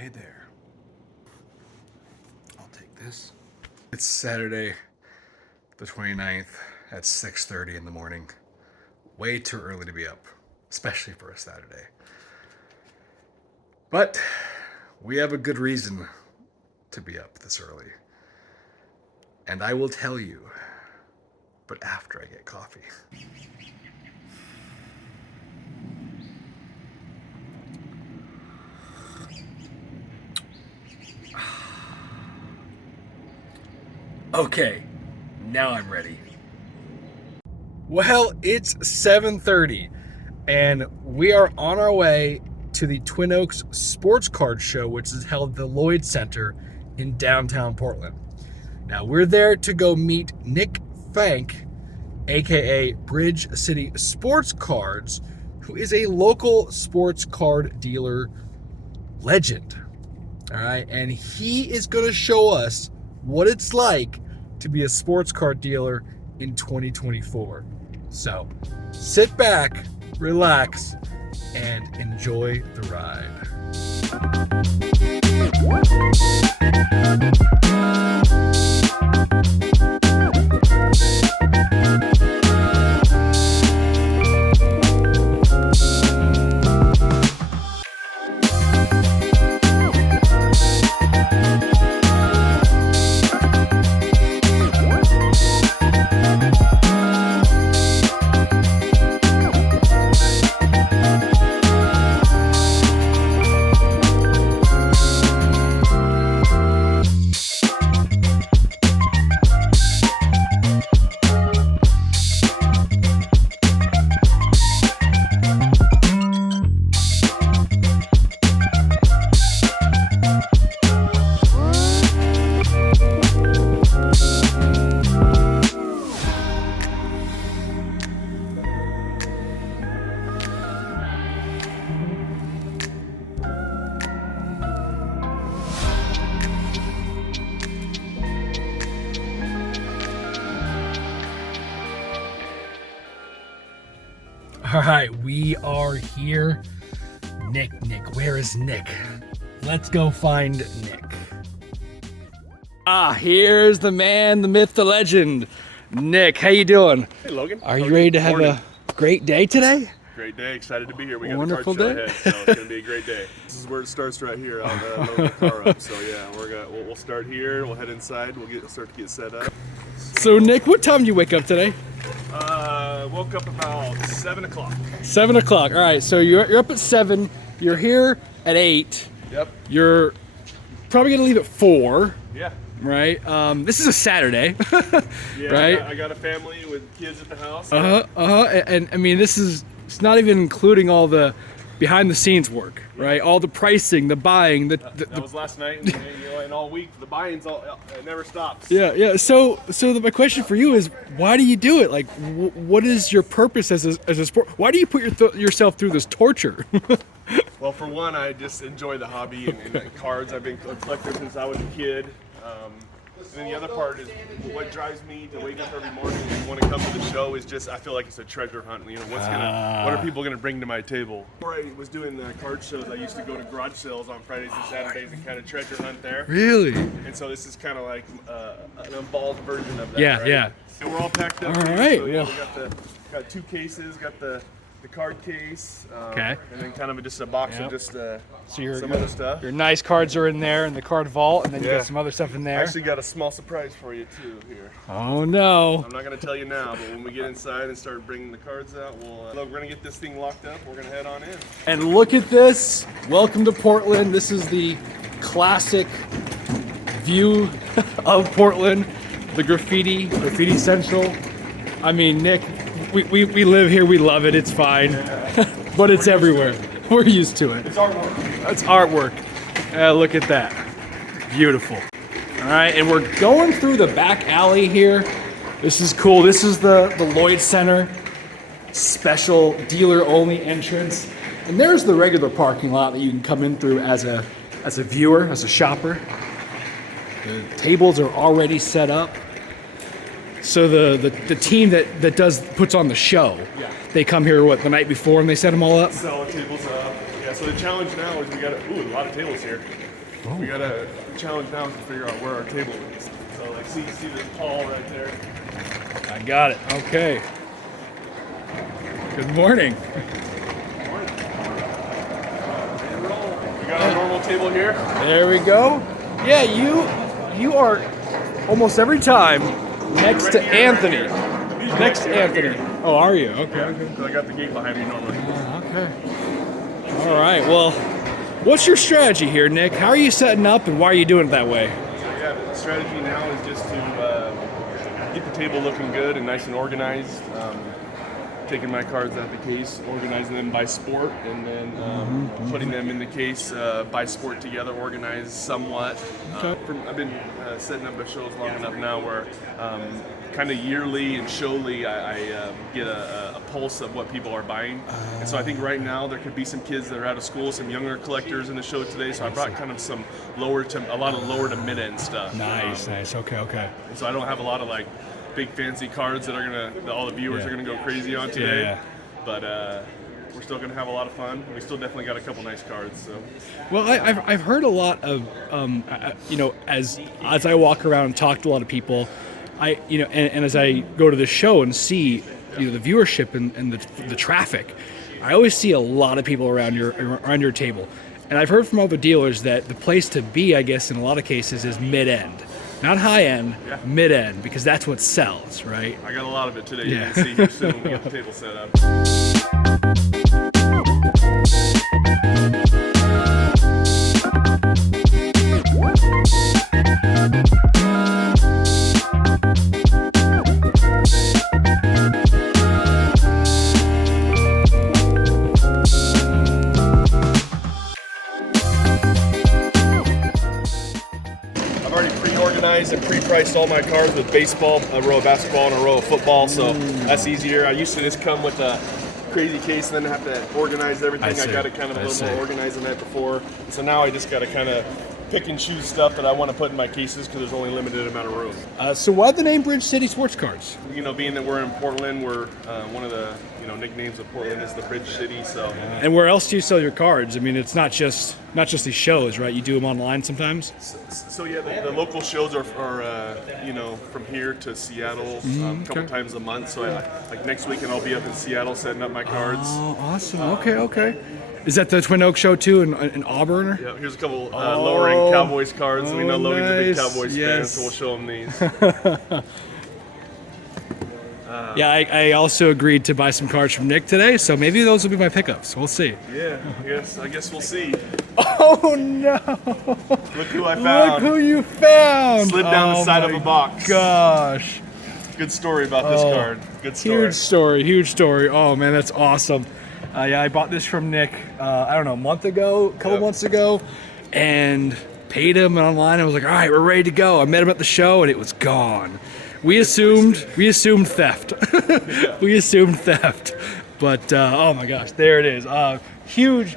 Hey there. I'll take this. It's Saturday, the 29th at 6:30 in the morning. Way too early to be up, especially for a Saturday. But we have a good reason to be up this early. And I will tell you, but after I get coffee. Okay, now I'm ready. Well, it's 7:30 and we are on our way to the Twin Oaks Sports Card Show, which is held at the Lloyd Center in downtown Portland. Now, we're there to go meet Nick Fenk, aka Bridge City Sports Cards, who is a local sports card dealer legend. All right, and he is going to show us what it's like to be a sports card dealer in 2024. So sit back, relax, and enjoy the ride. All right, we are here. Nick, where is Nick? Let's go find Nick. Here's the man, the myth, the legend. Nick, how you doing? Hey, Logan. Are you ready to have a great day today? Great day, excited to be here. We got Wonderful a card day. show ahead, so it's gonna be a great day. This is where it starts right here. I'll load the car up. So yeah, we'll start here. We'll head inside. We'll start to get set up. So Nick, what time did you wake up today? Woke up about 7 o'clock. 7 o'clock. All right, so you're up at 7. You're here at 8. Yep. You're probably gonna leave at 4. Yeah. Right. This is a Saturday. Yeah. Right. I got a family with kids at the house. And I mean, it's not even including all the behind the scenes work, right? All the pricing, the buying, that was last night, and all week the buying's it never stops. Yeah. So my question for you is, why do you do it? Like, what is your purpose as a sport? Why do you put yourself through this torture? Well, for one, I just enjoy the hobby and the cards. I've been a collector since I was a kid. And then the other part is what drives me to wake up every morning and want to come to the show is just I feel like it's a treasure hunt. You know, what are people gonna bring to my table? Before I was doing the card shows, I used to go to garage sales on Fridays and Saturdays and kind of treasure hunt there. Really? And so this is kind of like an involved version of that. Yeah, right? yeah. And we're all packed up. All here, right. So, yeah, Well, we got 2 cases. Got the card case. Okay. And then kind of just a box of just so some other stuff. Your nice cards are in there in the card vault, and then you Yeah. got some other stuff in I there. actually got a small surprise for you too here. Oh no. I'm not going to tell you now, but when we get inside and start bringing the cards out, we're going to get this thing locked up. We're going to head on in. And look at this. Welcome to Portland. This is the classic view of Portland. The graffiti central. I mean, Nick, we live here. We love it. It's fine. But it's everywhere. We're used to it. It's artwork. It's artwork. Look at that. Beautiful. All right, and we're going through the back alley here. This is cool. This is the Lloyd Center special dealer-only entrance. And there's the regular parking lot that you can come in through as a viewer, as a shopper. The tables are already set up. So the team that puts on the show, they come here the night before and they set them all up. Sell tables up. Yeah. So the challenge now is we got a lot of tables here. We got a challenge now to figure out where our table is. So like see the hall right there. I got it. Okay. Good morning. We got our normal table here. There we go. Yeah, you are almost every time next to Anthony. Next to Anthony. Oh, are you? Okay. So I got the gate behind me normally. Okay. All right. Well, what's your strategy here, Nick? How are you setting up, and why are you doing it that way? So yeah, the strategy now is just to get the table looking good and nice and organized. Taking my cards out the case, organizing them by sport, and then putting them in the case by sport together, organized somewhat. I've been setting up my shows long enough now where kind of yearly and showly I get a pulse of what people are buying. And so I think right now there could be some kids that are out of school, some younger collectors in the show today. So I brought kind of some a lot of lower to mid-end stuff. Nice. Okay. And so I don't have a lot of like big fancy cards that are all the viewers are gonna go crazy on today. Yeah. But we're still gonna have a lot of fun. We still definitely got a couple nice cards. So. Well, I've heard a lot of as I walk around and talk to a lot of people, and as I go to the show and see the viewership and the traffic, I always see a lot of people around your table. And I've heard from other dealers that the place to be, I guess, in a lot of cases, is mid-end. Not high-end, mid-end, because that's what sells, right? I got a lot of it today. You can see here soon when we get the table set up. And pre-priced all my cards with baseball, a row of basketball, and a row of football, so that's easier. I used to just come with a crazy case and then have to organize everything. I got it kind of a little more organized than that before. So now I just got to kind of pick and choose stuff that I want to put in my cases because there's only a limited amount of room. So why the name Bridge City Sports Cards? Being that we're in Portland, we're one of the nicknames of Portland is the Bridge City. So. And where else do you sell your cards? I mean, it's not just these shows, right? You do them online sometimes. So yeah, the local shows are from here to Seattle a couple times a month. So like next weekend I'll be up in Seattle setting up my cards. Oh, awesome. Okay. Is that the Twin Oaks show too in Auburn? Yeah, here's a couple low-rank Cowboys cards. We know Logan's a big Cowboys fan, so we'll show him these. I also agreed to buy some cards from Nick today, so maybe those will be my pickups. We'll see. Yeah, I guess we'll see. Oh no! Look who I found. Look who you found! Slid down the side of a box. Gosh. Good story about this card. Good story. Huge story. Oh man, that's awesome. I bought this from Nick, a couple months ago, and paid him online. I was like, all right, we're ready to go. I met him at the show, and it was gone. We assumed theft. We assumed theft. But, oh my gosh, there it is. Huge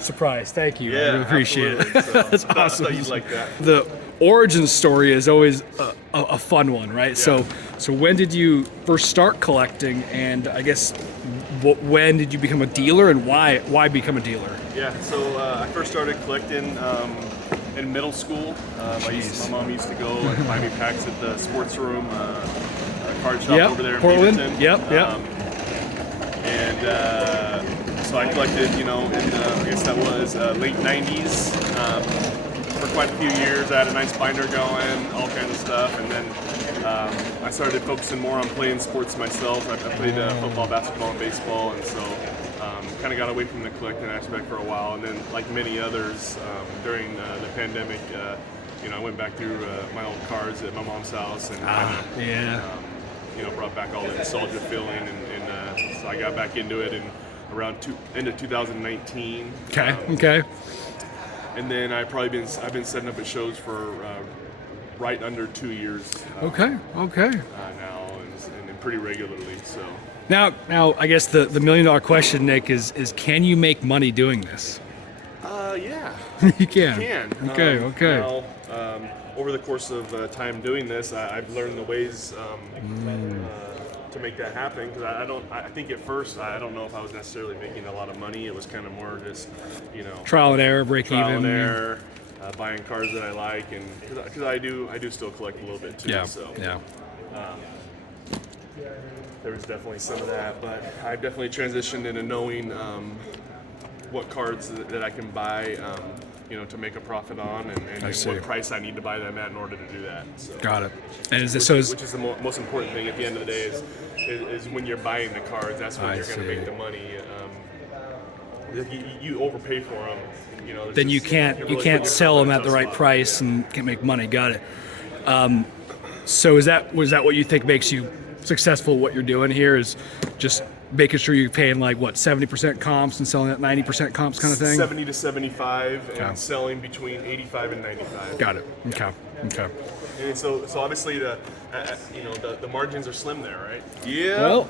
surprise. Thank you. Yeah, I really appreciate it. So, That's awesome. I thought you'd like that. The origin story is always a fun one, right? Yeah. So when did you first start collecting, and I guess when did you become a dealer, and why become a dealer? Yeah, so I first started collecting in middle school. My mom used to go and buy me packs at the sports room, a card shop over there in Portland. Beaverton. Yep. So I collected, in I guess that was late 90s. For quite a few years, I had a nice binder going, all kinds of stuff, and then I started focusing more on playing sports myself. I played football, basketball, and baseball, and so kind of got away from the collecting aspect for a while. And then, like many others, during the pandemic, I went back through my old cards at my mom's house and brought back all the nostalgia feeling, and so I got back into it in around end of 2019. Okay. And then I've been setting up at shows for right under 2 years. Okay. Now and pretty regularly. So now I guess the $1 million question, Nick, is can you make money doing this? Yeah. You can. You can. Okay. Now, over the course of time doing this, I've learned the ways to make that happen, because I think at first I don't know if I was necessarily making a lot of money. It was kind of more just, trial and error, break trial even. and error. buying cards that I like, and because I do still collect a little bit too. Yeah. So Yeah. there was definitely some of that, but I've definitely transitioned into knowing what cards that I can buy, to make a profit on, and what price I need to buy them at in order to do that. So, Got it. And is this which is the most important thing at the end of the day is when you're buying the cards. That's when you're going to make the money. You overpay for them. Then you can't sell them at the right price and can't make money. Got it. So was that what you think makes you successful? What you're doing here is just making sure you're paying 70% comps and selling at 90% comps kind of thing. 70 to 75 and selling between 85 and 95. Got it. Okay. And so obviously the margins are slim there, right? Yeah. Well,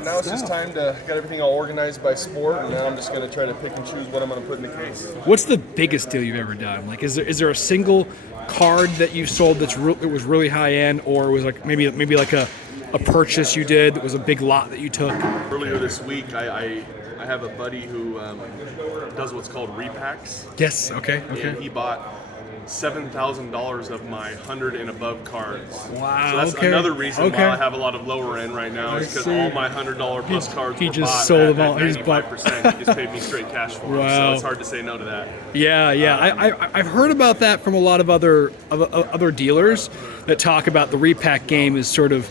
now it's just time to get everything all organized by sport, and now I'm just going to try to pick and choose what I'm going to put in the case. What's the biggest deal you've ever done? Is there a single card that you sold that was really high end, or was maybe like a purchase you did that was a big lot that you took? Earlier this week, I have a buddy who does what's called repacks. Yes. Okay. And he bought $7,000 of my 100 and above cards. Wow. So that's another reason why I have a lot of lower end right now, is because all my $100 plus cards he were just bought sold at, them all. at 95%. He just paid me straight cash for them, so it's hard to say no to that. Yeah. I've heard about that from a lot of other dealers that talk about the repack game is sort of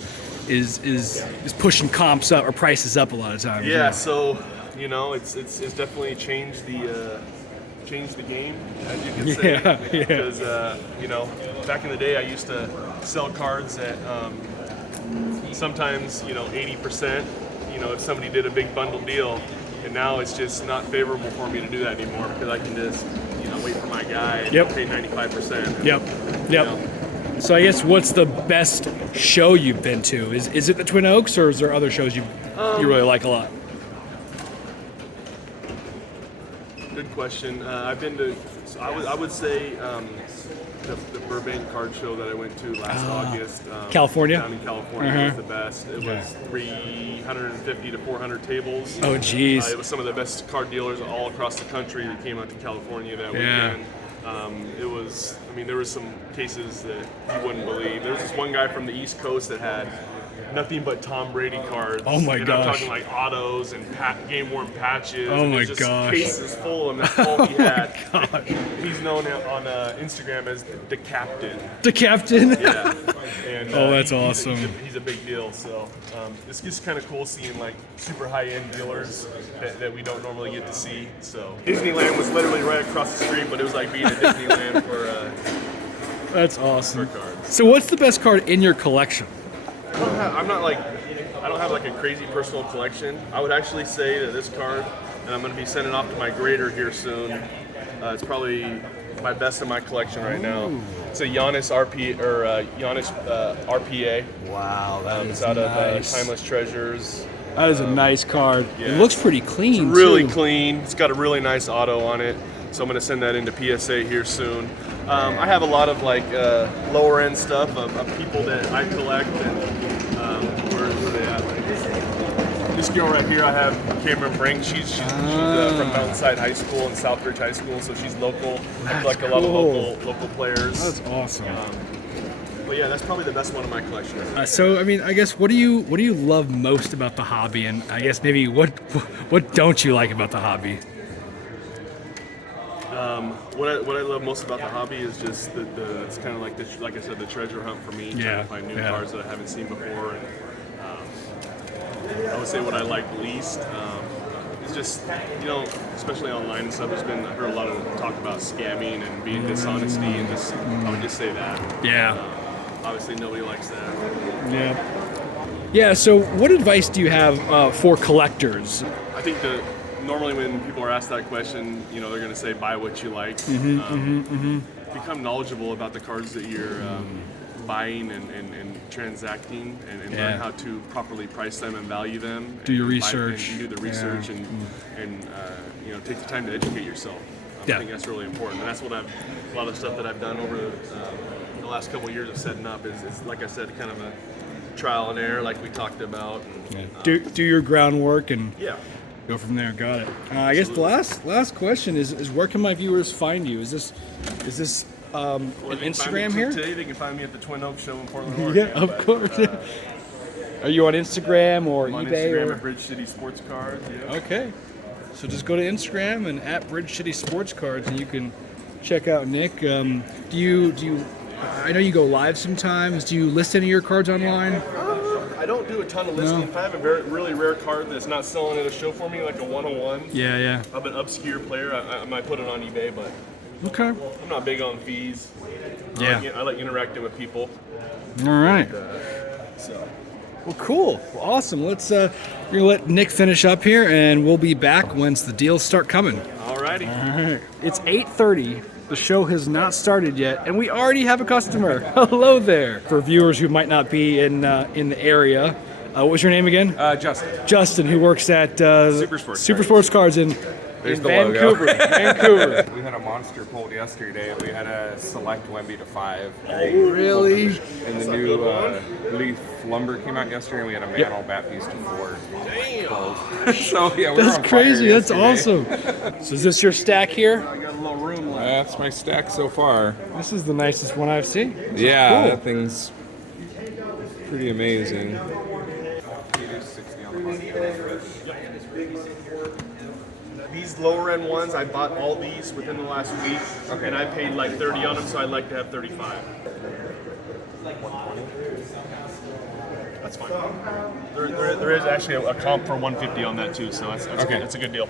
is pushing comps up or prices up a lot of times. Yeah. So it's definitely changed the game, as you can say. Because back in the day I used to sell cards at sometimes 80%, if somebody did a big bundle deal, and now it's just not favorable for me to do that anymore, because I can just wait for my guy and pay 95%. Yep. So I guess what's the best show you've been to? Is it the Twin Oaks, or is there other shows you really like a lot? Good question. I've been to, I would say the Burbank card show that I went to last August. California? Down in California was the best. It was 350 to 400 tables. Oh, geez. It was some of the best card dealers all across the country that came out to California that weekend. There was some cases that you wouldn't believe. There was this one guy from the East Coast that had nothing but Tom Brady cards. Oh my gosh. I'm talking like autos and game-worn patches. Oh my just gosh. Cases full of them. That's all he had. Oh my gosh. He's known on Instagram as the Captain. The Captain? Yeah. And, that's awesome. He's a big deal. So it's just kind of cool seeing super high-end dealers that we don't normally get to see. So Disneyland was literally right across the street, but it was like being at Disneyland for that's awesome. For cards. So what's the best card in your collection? I don't have a crazy personal collection. I would actually say that this card, and I'm going to be sending off to my grader here soon. It's probably my best in my collection right now. It's a Giannis RPA. Wow, it's out of Timeless Treasures. That is a nice card. Yeah. It looks pretty clean. It's really clean. It's got a really nice auto on it. So I'm going to send that into PSA here soon. I have a lot of lower end stuff of people that I collect. And where are they at? This girl right here, I have Cameron Brink. She's from Mountainside High School and Southbridge High School, so she's local. I collect a lot of local players. That's awesome. But yeah, that's probably the best one in my collection. I guess what do you love most about the hobby, and I guess maybe what don't you like about the hobby? What I love most about the hobby is just it's kind of like I said, the treasure hunt for me. Trying to find new cars that I haven't seen before. And I would say what I like least is just especially online and stuff. I heard a lot of talk about scamming and being dishonesty, and I would just say that. Yeah. Obviously, nobody likes that. Yeah. Yeah. So, what advice do you have for collectors? I think normally when people are asked that question, they're going to say buy what you like. Become knowledgeable about the cards that you're buying and transacting, and learn how to properly price them and value them. Do your research. And do the research and take the time to educate yourself. I think that's really important, and that's what a lot of stuff that I've done over the last couple of years of setting up is like I said, kind of a trial and error, like we talked about. Do your groundwork and. Yeah. Go from there. Got it. I guess the last question is where can my viewers find you? Is this an Instagram here? Today they can find me at the Twin Oaks show in Portland, Oregon. Yeah, of course. Are you on Instagram or I'm on eBay? Instagram Or? at Bridge City Sports Cards. Yeah. Okay. So just go to Instagram and at Bridge City Sports Cards, and you can check out Nick. Do you? I know you go live sometimes. Do you list any of your cards online? I don't do a ton of listing. If I have a really rare card that's not selling at a show for me, like a 101, Yeah. I'm an obscure player. I might put it on eBay, but Okay. I'm not big on fees. Yeah. I like interacting with people. All right. So. Well, cool. Well, awesome. We're gonna let Nick finish up here, and we'll be back once the deals start coming. Alrighty. All right. It's 8:30. The show has not started yet, and we already have a customer. Hello there. For viewers who might not be in the area, what was your name again? Justin. Justin, who works at Super Sports Cards in There's the Vancouver. logo. Vancouver. We had a monster pulled yesterday. We had a select Wemby to 5. Really? And the new Leaf Lumber came out yesterday, and we had a Mantle Bat Piece to 4. Damn. So yeah, we were That's on fire crazy. That's yesterday. awesome. So is this your stack here? I got a little room left. That's my stack so far. This is the nicest one I've seen. Yeah, cool. that thing's pretty amazing. These lower end ones, I bought all these within the last week, and I paid like 30 on them, so I'd like to have 35. That's fine. There is actually a comp for 150 on that too, so that's Okay. that's a good deal.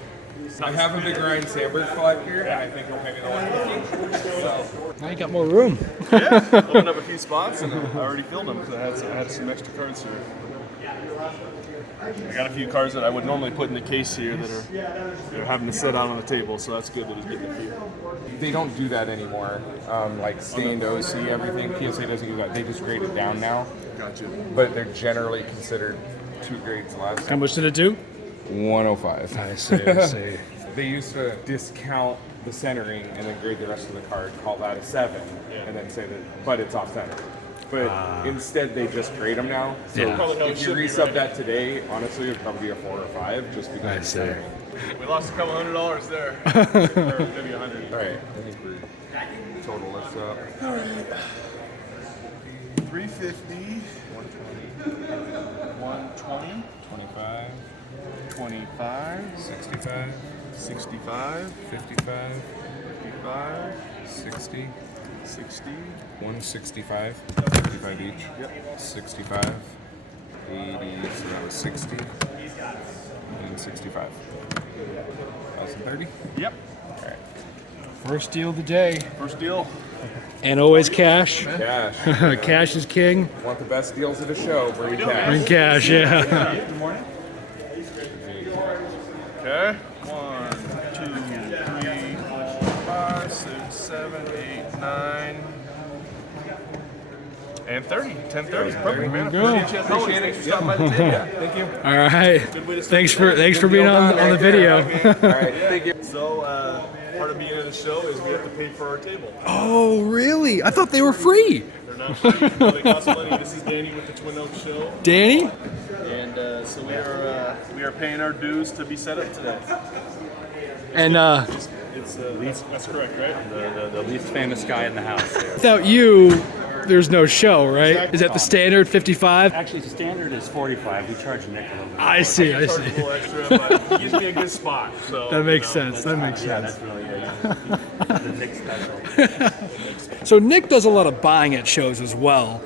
I have a big Ryan Sandberg collector, and I think he'll pay me the 150. So Now you got more room. Yeah, opened up a few spots, and I already filled them because I had some extra cards here. I got a few cards that I would normally put in the case here that are having to sit out on the table, so that's good that he's getting a few. they don't do that anymore. Like stained OC, everything. PSA doesn't do that. They just grade it down now. Gotcha. But they're generally considered 2 grades less. How much did it do? 105. I see. They used to discount the centering and then grade the rest of the card, call that a 7, and then say that, but it's off center. But instead, they just grade them now. So Yeah. if you resub that today, honestly, it would probably be a 4 or 5, just because of the centering. We lost a couple $100 there. Or maybe 100. All right, I think we're total this up. 350, 120, 25, 25, 65, 65, 55, 55, 60, 60, 165, 55 each. Yep. 65, 80, so that was 60, and 65. 1,030? Yep. All right. First deal of the day. First deal. And always cash. Cash. Cash is king. Want the best deals of the show? Bring cash. Bring cash, yeah. Good morning. Okay. 1, 2, 3, 5, 6, 7, 8, 9, and 30. 1030. Perfect, man. Go. Appreciate it. Thanks for stopping by the table. Thank you. All right. Good way to Thanks start for the day. being on the video. All right, thank you. So, part of being in the show is we have to pay for our table. Oh, really? I thought they were free. They're not free. They cost money. This is Danny with the Twin Oaks Show. Danny? And so we are paying our dues to be set up today. And It's that's correct, right? The least famous guy in the house. without you, there's no show, right? Exactly. Is that the standard 55? Actually, the standard is 45. We charge Nick a little bit. I see. Charge a little extra, but he gives me a good spot. So That makes sense. That makes Yeah, sense. that's really the Nick special. So Nick does a lot of buying at shows as well,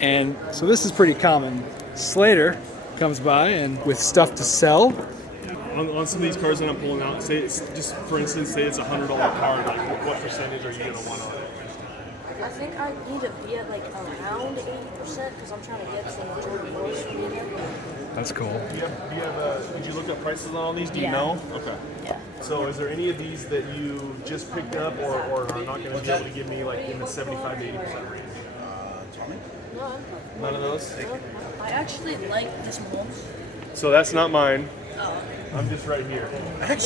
and so this is pretty common. Slater comes by and with stuff to sell. On some of these cards that I'm pulling out, say it's just for instance, say it's a $100 card. Like, what percentage are you gonna want on it? I think I need to be at like around 80% because I'm trying to get some Jordan Rose from you. That's cool. Did you look up prices on all these? Do you Yeah. know? Okay. Yeah. So is there any of these that you just picked up or are not going to be able to give me like in the 75 to 80% range? No, None of those? I actually like this Mahomes. So that's not mine. I'm just right here. Got any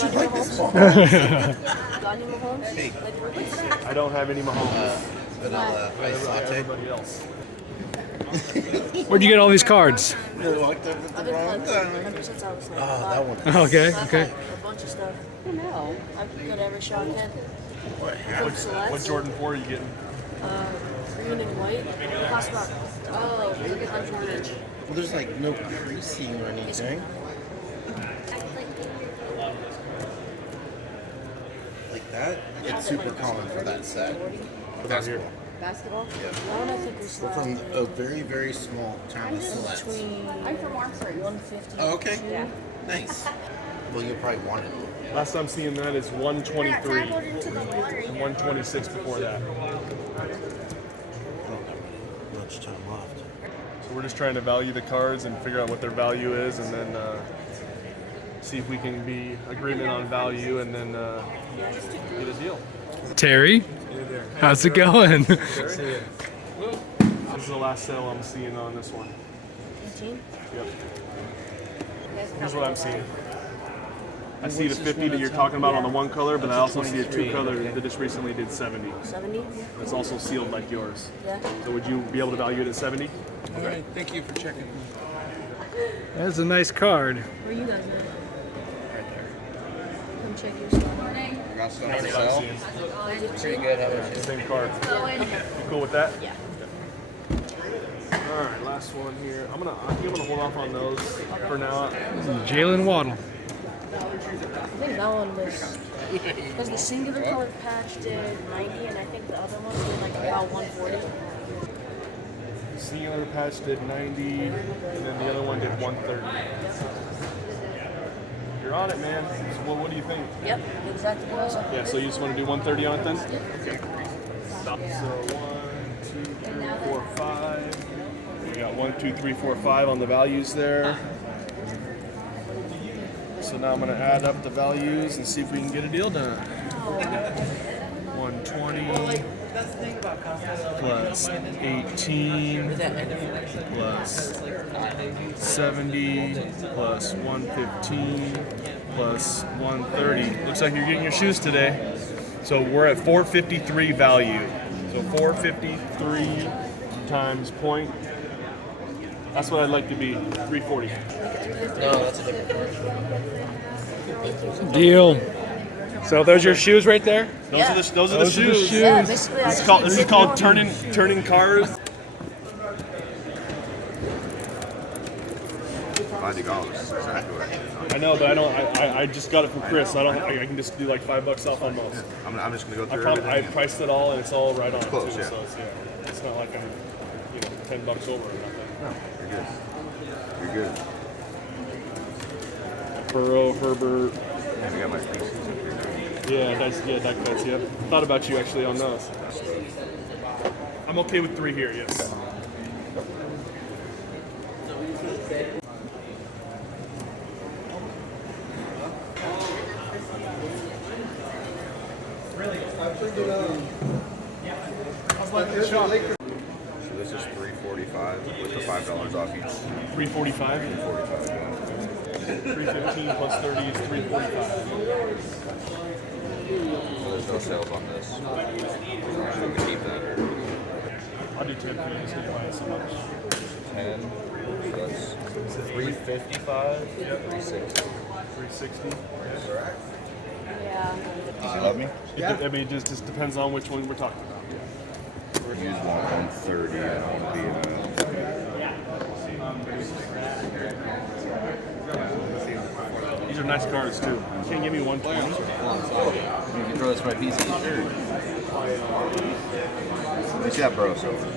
Mahomes? Like release? I don't have any Mahomes. Vanilla ice latte. Everybody else. Where'd you get all these cards? I've been collecting ever since I was like 5. Okay, So I've okay. had a bunch of stuff. I don't know. I've got every shotgun. What Jordan 4 are you getting? Green and white. It costs about $100 each. Well, there's like no creasing or anything. Like that? It's super common for that set. For basketball. Basketball? That one I think was We're from a very, very small town of Celeste. I'm from Oxford. 150. Oh, okay. Yeah. Nice. Well, you'll probably want it. Last I'm seeing that is 123 and 126 before that. I don't have much time left. So we're just trying to value the cards and figure out what their value is, and then see if we can be agreement on value, and then get a deal. Terry, how's it going? This is the last sale I'm seeing on this one. 18? Yep. Here's what I'm seeing. I see the 50 that you're talking about on the one color, but I also see a 2 color that just recently did 70. 70? It's also sealed like yours. Yeah. So would you be able to value it at 70? All right. Thank you for checking. That's a nice card. Where you guys at? Right there. Come check your stuff. I got stuff That's to what I'm sell. seeing. Pretty good. How about you? Same card. You cool with that? Yeah. All right, last one here. I think I'm gonna hold off on those for now. Jalen Waddle. I think that one was because the singular color patch did 90, and I think the other ones did like about 140. Singular patch did 90, and then the other one did 130. You're on it, man. So what do you think? Yep, exactly what I said. Yeah, so you just want to do 130 on it then? Okay. So 1, 2, 3, 4, 5. We got 1, 2, 3, 4, 5 on the values there. So now I'm going to add up the values and see if we can get a deal done. 120 plus 18 plus 70 plus 115 plus 130. Looks like you're getting your shoes today. So we're at 453 value. So 453 times point. That's what I'd like to be, 340. No, that's a different card. Deal. So those your shoes right there? Those are the shoes. Yeah, basically I just This is called turning cars. $90. Exactly what I did. I know, but I just got it from Chris. I can just do like $5 off on most. I'm just gonna go I through I everything. priced it all, and it's all right on it close, too. yeah. So it's not like I'm $10 over or nothing. No, you're good. You're good. Burrow, Herbert. And I got my pieces up here. Yeah, Dak Bets, yeah. Thought about you actually on those. I'm okay with 3 here, yes. So this is $345 with the $5 off each. 345. 315 plus 30 is 345. So there's no sales on this. Should we keep that or I'll do 10 for you, just gonna buy it so much. 10? So that's 355. 360. 360. Yeah. You love me? I mean, it just depends on which one we're talking about. Use 130. I don't be These are nice cards too. You can't give me 120. You can throw this my PC. Sure. Let me see that bro silver.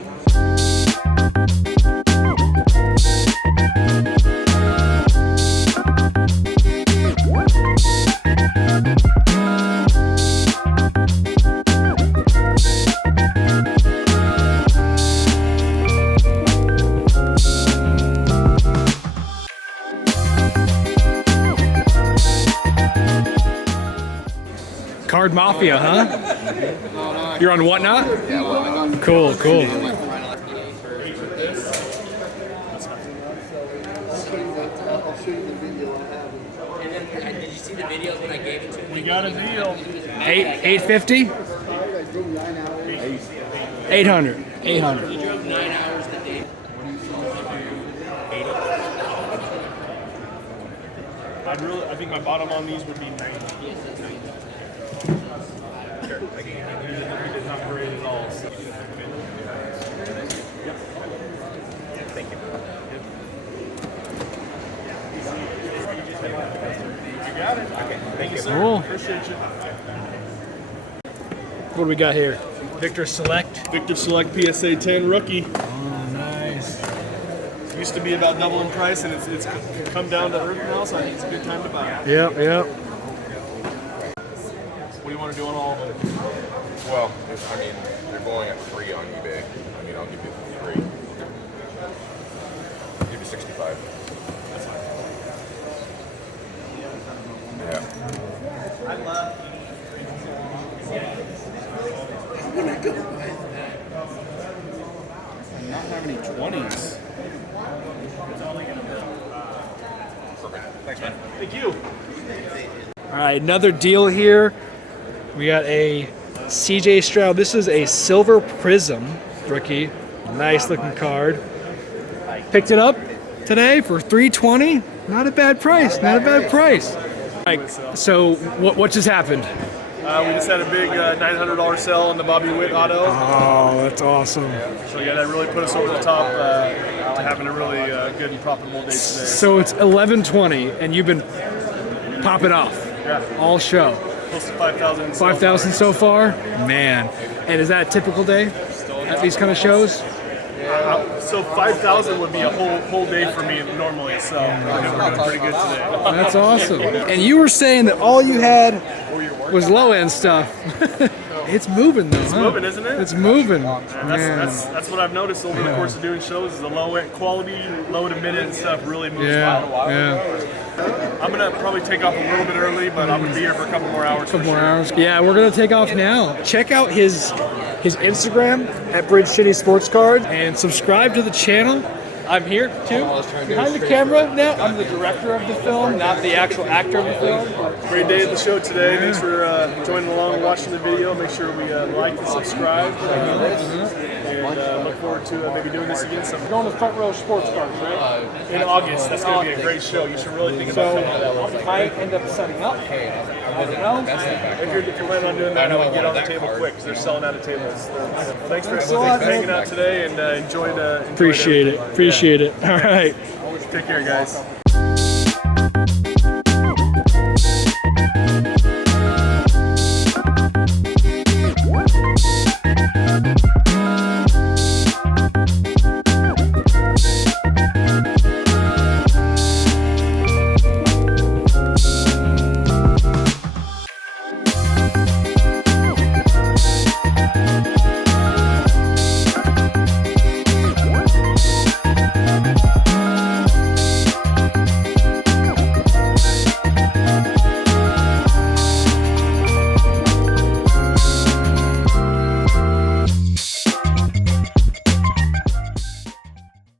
Card Mafia, huh? You're on Whatnot? Yeah, well, I got Cool, cool. Did you see the videos when I gave it to him? We got a deal. 850? 800. 800. He drove 9 hours the day. I think my bottom on these would be 90. Sure. He did not grade at all. So. Thank you. You got it. Okay. Thank you, sir. Cool. Appreciate you. What do we got here? Victor Select. Victor Select PSA 10 rookie. Oh, nice. Used to be about double in price, and it's come down to earth now, so I think it's a good time to buy. Yep. What do you want to do on all of them? Well, I mean, they're going at 3 on eBay. I mean, I'll give you 3. I'll give you 65. That's fine. Yeah. I love. Not having any 20s. Thanks, man. Thank you. All right, another deal here. We got a CJ Stroud. This is a silver prism rookie. Nice looking card. Picked it up today for $320. Not a bad price. Not a bad price. All right, so what just happened? We just had a big $900 sale on the Bobby Witt auto. Oh, that's awesome. So yeah, that really put us over the top to having a really good and profitable day today. So it's 11:20, and you've been popping off Yeah, all show. close to 5,000. 5,000 so far? Man. And is that a typical day at these kind of shows? So 5,000 would be a whole day for me normally. So we're doing pretty good today. That's awesome. And you were saying that all you had was low end stuff. It's moving though. It's moving, isn't it? It's moving. That's what I've noticed over the course of doing shows is the low end quality, low to mid end stuff really moves well. Yeah. I'm gonna probably take off a little bit early, but I'm gonna be here for a couple more hours. Couple more hours. Yeah, we're gonna take off now. Check out his Instagram at Bridge City Sports Cards and subscribe to the channel. I'm here too, behind the camera now. I'm the director of the film, not the actual actor of the film. Great day at the show today. Thanks for joining along and watching the video. Make sure we like and subscribe. And look forward to maybe doing this again sometime. Going to Front Row Sports Cards, right? In August. That's going to be a great show. You should really think about coming to that one. I might end up setting up. I don't know. If you're planning on doing that, I would get on the table quick because they're selling out of tables. Thanks for hanging out today and enjoyed Appreciate it. Appreciate it. All right. Take care, guys.